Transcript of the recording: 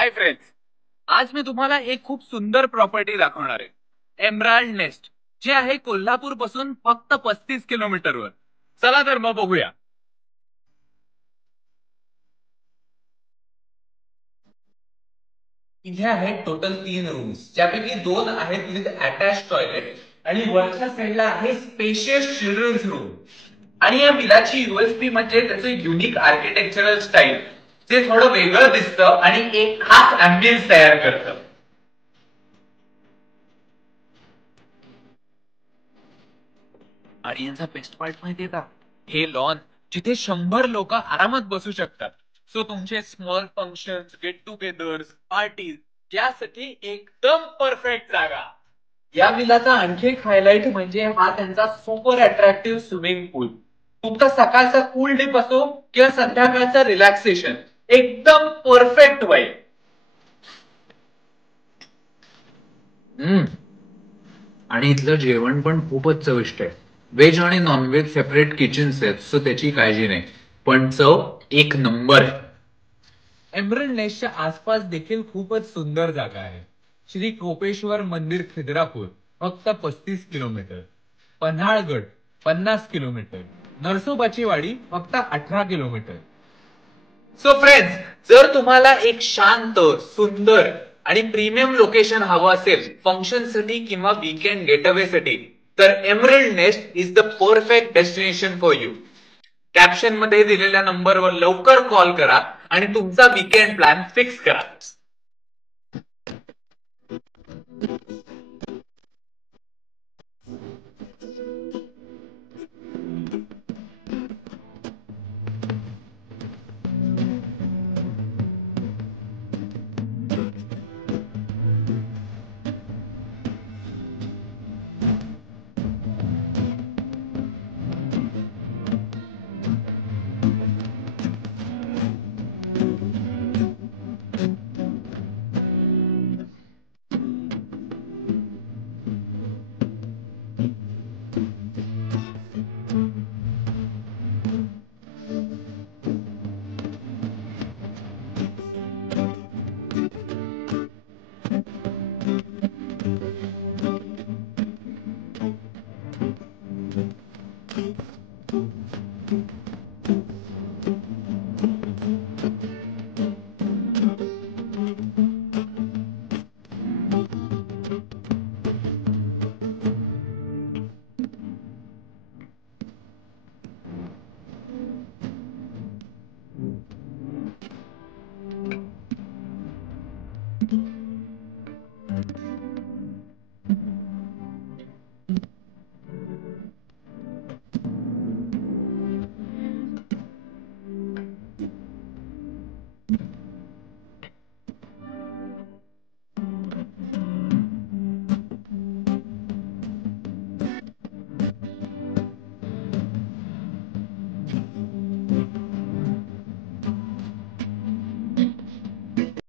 Hi friends. आज मी तुम्हाला एक खूप सुंदर प्रॉपर्टी दाखवणार आहे. एमराल्ड नेस्ट, जे आहे कोल्हापूर पासून फक्त 35 किलोमीटरवर. चला तर मग बघूया. इथे आहेत टोटल 3 रूम्स, ज्यापैकी 2 आहेत विथ अटॅच टॉयलेट आणि वरच्या साईडला आहे स्पेशियस चिल्ड्रन्स रूम. आणि या विलाची युएसपी म्हणजे त्याचं युनिक आर्किटेक्चरल स्टाईल, जे थोडं वेगळं दिसतं आणि एक खास अँबियन्स तयार करतं. आणि यांचा बेस्ट पार्ट माहितीये का? हे लॉन, जिथे 100 लोक आरामात बसू शकतात. सो तुमचे small function, get together, parties यासाठी एकदम परफेक्ट जागा. या विलाचा आणखी एक हायलाइट म्हणजे हा त्यांचा सुपर अट्रॅक्टिव्ह स्विमिंग पूल. तुमचा सकाळचा कूल डिप असो किंवा संध्याकाळचं रिलॅक्सेशन, एकदम परफेक्ट वाईब. आणि इथलं जेवण पण खूपच चविष्ट आहे. व्हेज आणि नॉनव्हेज सेपरेट किचन्स आहेत, सो त्याची काळजी नाही. पण चव एक नंबर आहे. एमरल्ड नेस्टच्या आसपास देखील खूपच सुंदर जागा आहे. श्री कोपेश्वर मंदिर खिद्रापूर फक्त 35 किलोमीटर, पन्हाळगड 50 किलोमीटर, नरसोबाची वाडी फक्त 18 किलोमीटर. सो फ्रेंड्स, जर तुम्हाला एक शांत, सुंदर आणि प्रीमियम लोकेशन हवं असेल फंक्शनसाठी किंवा वीकेंड गेटअवेसाठी, तर emerald nest is the perfect destination for you. Caption मध्ये दिलेल्या नंबरवर लवकर कॉल करा आणि तुमचा वीकेंड प्लॅन फिक्स करा.